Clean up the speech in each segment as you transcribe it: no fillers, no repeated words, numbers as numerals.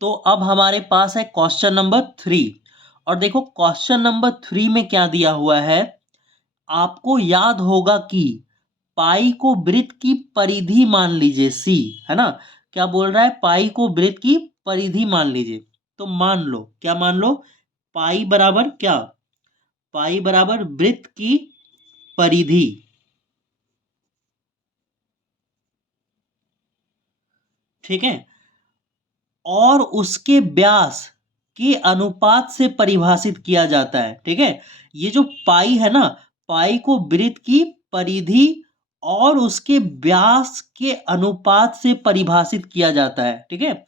तो अब हमारे पास है क्वेश्चन नंबर 3। और देखो क्वेश्चन नंबर 3 में क्या दिया हुआ है, आपको याद होगा कि पाई को वृत्त की परिधि मान लीजिए सी, है ना। क्या बोल रहा है, पाई को वृत्त की परिधि मान लीजिए। तो मान लो, क्या मान लो, पाई बराबर क्या, पाई बराबर वृत्त की परिधि, ठीक है, और उसके व्यास के अनुपात से परिभाषित किया जाता है, ठीक है। ये जो पाई है ना, पाई को वृत्त की परिधि और उसके व्यास के अनुपात से परिभाषित किया जाता है, ठीक है।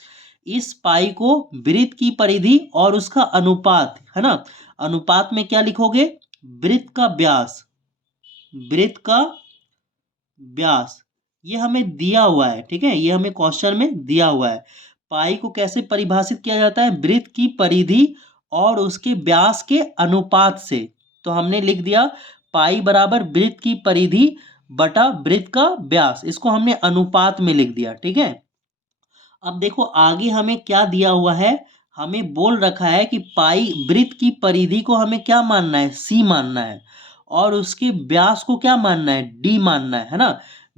इस पाई को वृत्त की परिधि और उसका अनुपात, है ना, अनुपात में क्या लिखोगे, वृत्त का व्यास, वृत्त का व्यास, ये हमें दिया हुआ है, ठीक है, ये हमें क्वेश्चन में दिया हुआ है। पाई को कैसे परिभाषित किया जाता है, वृत्त की परिधि और उसके व्यास के अनुपात से। तो हमने लिख दिया पाई बराबर वृत्त की परिधि बटा वृत्त का व्यास, इसको हमने अनुपात में लिख दिया, ठीक है। अब देखो आगे हमें क्या दिया हुआ है, हमें बोल रखा है कि पाई वृत्त की परिधि को हमें क्या मानना है, सी मानना है, और उसके व्यास को क्या मानना है, डी मानना है ना।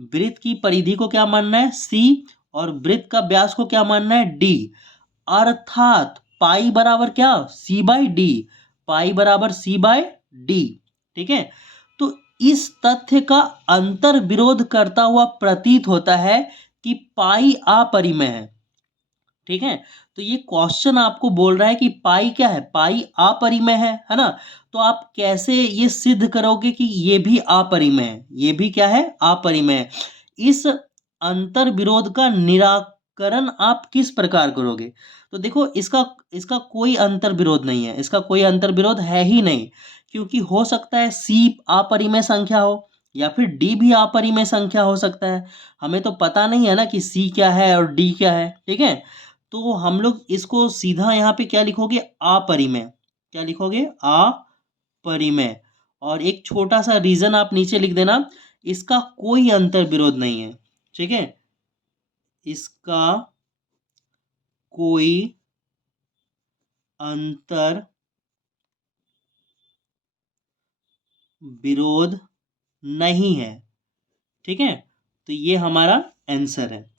वृत्त की परिधि को क्या मानना है, सी, और वृत्त का व्यास को क्या मानना है, डी। अर्थात पाई बराबर क्या, सी बाई डी, पाई बराबर सी बाई डी, ठीक है। तो इस तथ्य का अंतर विरोध करता हुआ प्रतीत होता है कि पाई अपरिमेय है, ठीक है। तो ये क्वेश्चन आपको बोल रहा है कि पाई क्या है, पाई अपरिमेय है ना। तो आप कैसे ये सिद्ध करोगे कि ये भी अपरिमेय है, ये भी क्या है, अपरिमेय है। इस अंतर विरोध का निराकरण आप किस प्रकार करोगे। तो देखो इसका इसका कोई अंतर विरोध नहीं है, इसका कोई अंतर विरोध है ही नहीं, क्योंकि हो सकता है सी अपरिमेय संख्या हो या फिर डी भी अपरिमेय संख्या हो सकता है। हमें तो पता नहीं है ना कि सी क्या है और डी क्या है, ठीक है। तो हम लोग इसको सीधा यहाँ पे क्या लिखोगे, अपरिमेय, क्या लिखोगे, अपरिमेय। और एक छोटा सा रीजन आप नीचे लिख देना, इसका कोई अंतर विरोध नहीं है, ठीक है, इसका कोई अंतर विरोध नहीं है, ठीक है। तो ये हमारा आंसर है।